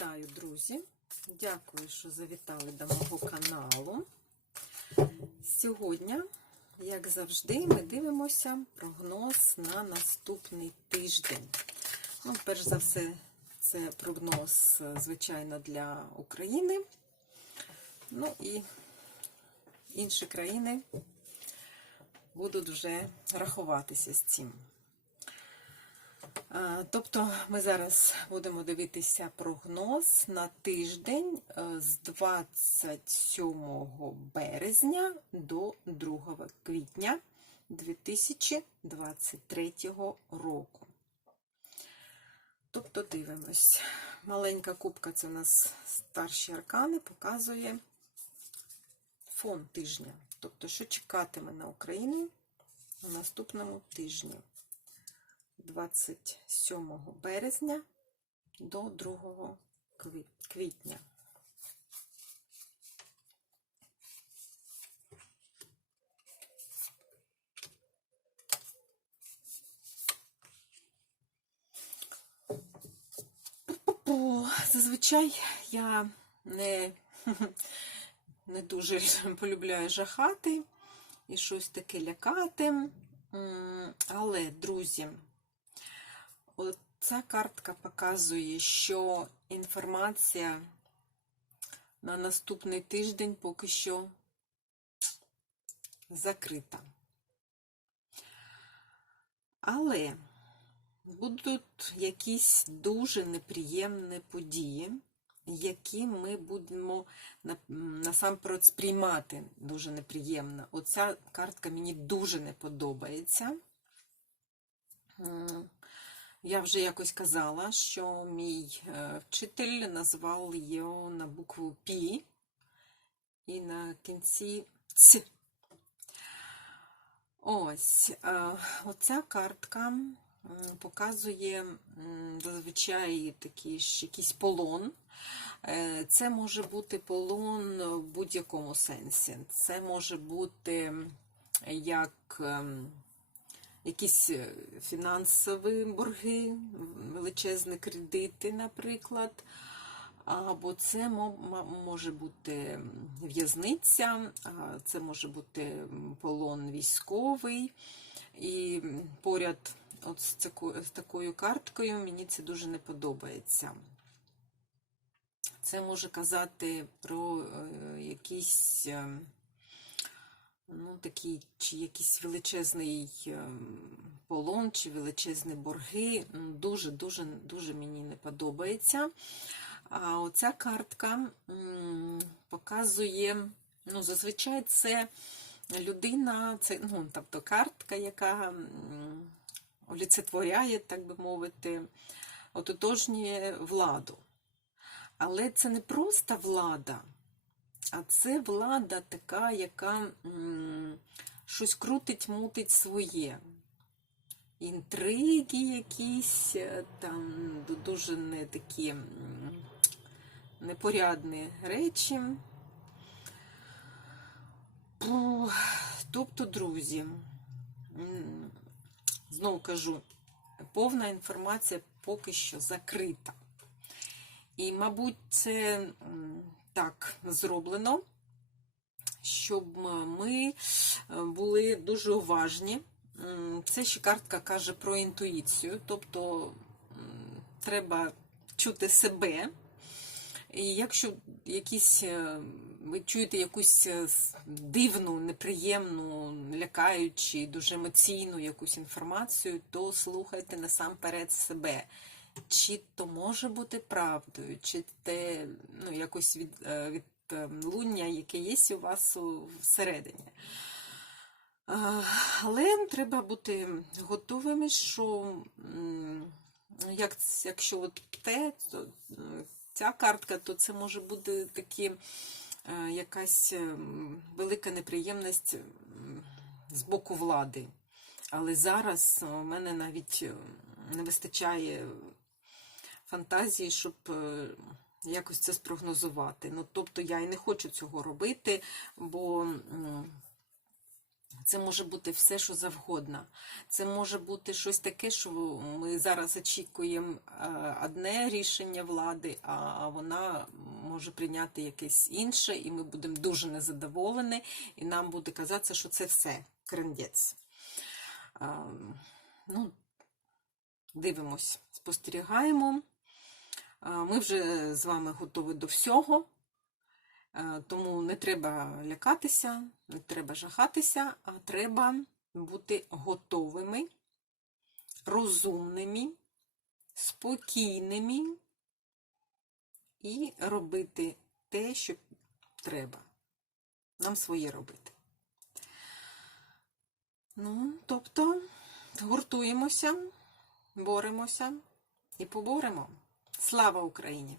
Вітаю, друзі! Дякую, що завітали до мого каналу. Сьогодні, як завжди, ми дивимося прогноз на наступний тиждень. Ну, перш за все, це прогноз, звичайно, для України. Ну і інші країни будуть вже рахуватися з цим. А, Тобто ми зараз будемо дивитися прогноз на тиждень е, з 27 березня до 2 квітня 2023 року. Тобто дивимось. Маленька кубка це у нас старші аркани, показує фон тижня. Тобто, що чекатиме на Україну у наступному тижні. 27 березня до 2 квітня. Зазвичай я не, не дуже полюбляю жахати і щось таке лякати. Але, друзі, ця картка показує, що інформація на наступний тиждень поки що закрита. Але будуть якісь дуже неприємні події, які ми будемо насамперед сприймати дуже неприємно. Оця картка мені дуже не подобається. Я вже якось казала, що мій вчитель назвав його на букву Пі і на кінці Ц. Ось, оця картка показує зазвичай такий ж якийсь полон. Це може бути полон в будь-якому сенсі. Це може бути як якісь фінансові борги, величезні кредити, наприклад. Або це може бути в'язниця, це може бути полон військовий. І поряд от з такою, карткою мені це дуже не подобається. Це може казати про якийсь ну, такий, чи якийсь величезний полон, чи величезні борги. Дуже-дуже дуже мені не подобається. А оця картка показує, ну, зазвичай це людина, це ну, тобто картка, яка олицетворяє, так би мовити, ототожнює владу. Але це не просто влада, це влада така, яка щось крутить, мутить своє. Інтриги якісь, там дуже не такі непорядні речі. Тобто, друзі, знову кажу, повна інформація поки що закрита. І, мабуть, це так зроблено, щоб ми були дуже уважні. Це ще картка каже про інтуїцію, тобто треба чути себе. І якщо якісь, ви чуєте якусь дивну, неприємну, лякаючу, дуже емоційну якусь інформацію, то слухайте насамперед себе. Чи то може бути правдою, чи те ну, якось від, від луння, яке є у вас всередині. Але треба бути готовими, що як, якщо от те, то ця картка, то це може бути такі якась велика неприємність з боку влади. Але зараз у мене навіть не вистачає фантазії, щоб якось це спрогнозувати. Ну, тобто я і не хочу цього робити, бо Це може бути все, що завгодно. Це може бути щось таке, що ми зараз очікуємо е, одне рішення влади, а вона може прийняти якесь інше, і ми будемо дуже незадоволені, і нам буде казатися, що це все крендець. Е, Ну, дивимось, спостерігаємо. Е, Ми вже з вами готові до всього. Е, Тому не треба лякатися, не треба жахатися, а треба бути готовими, розумними, спокійними і робити те, що треба. Нам своє робити. Ну, тобто, гуртуємося, боремося і поборемо. Слава Україні!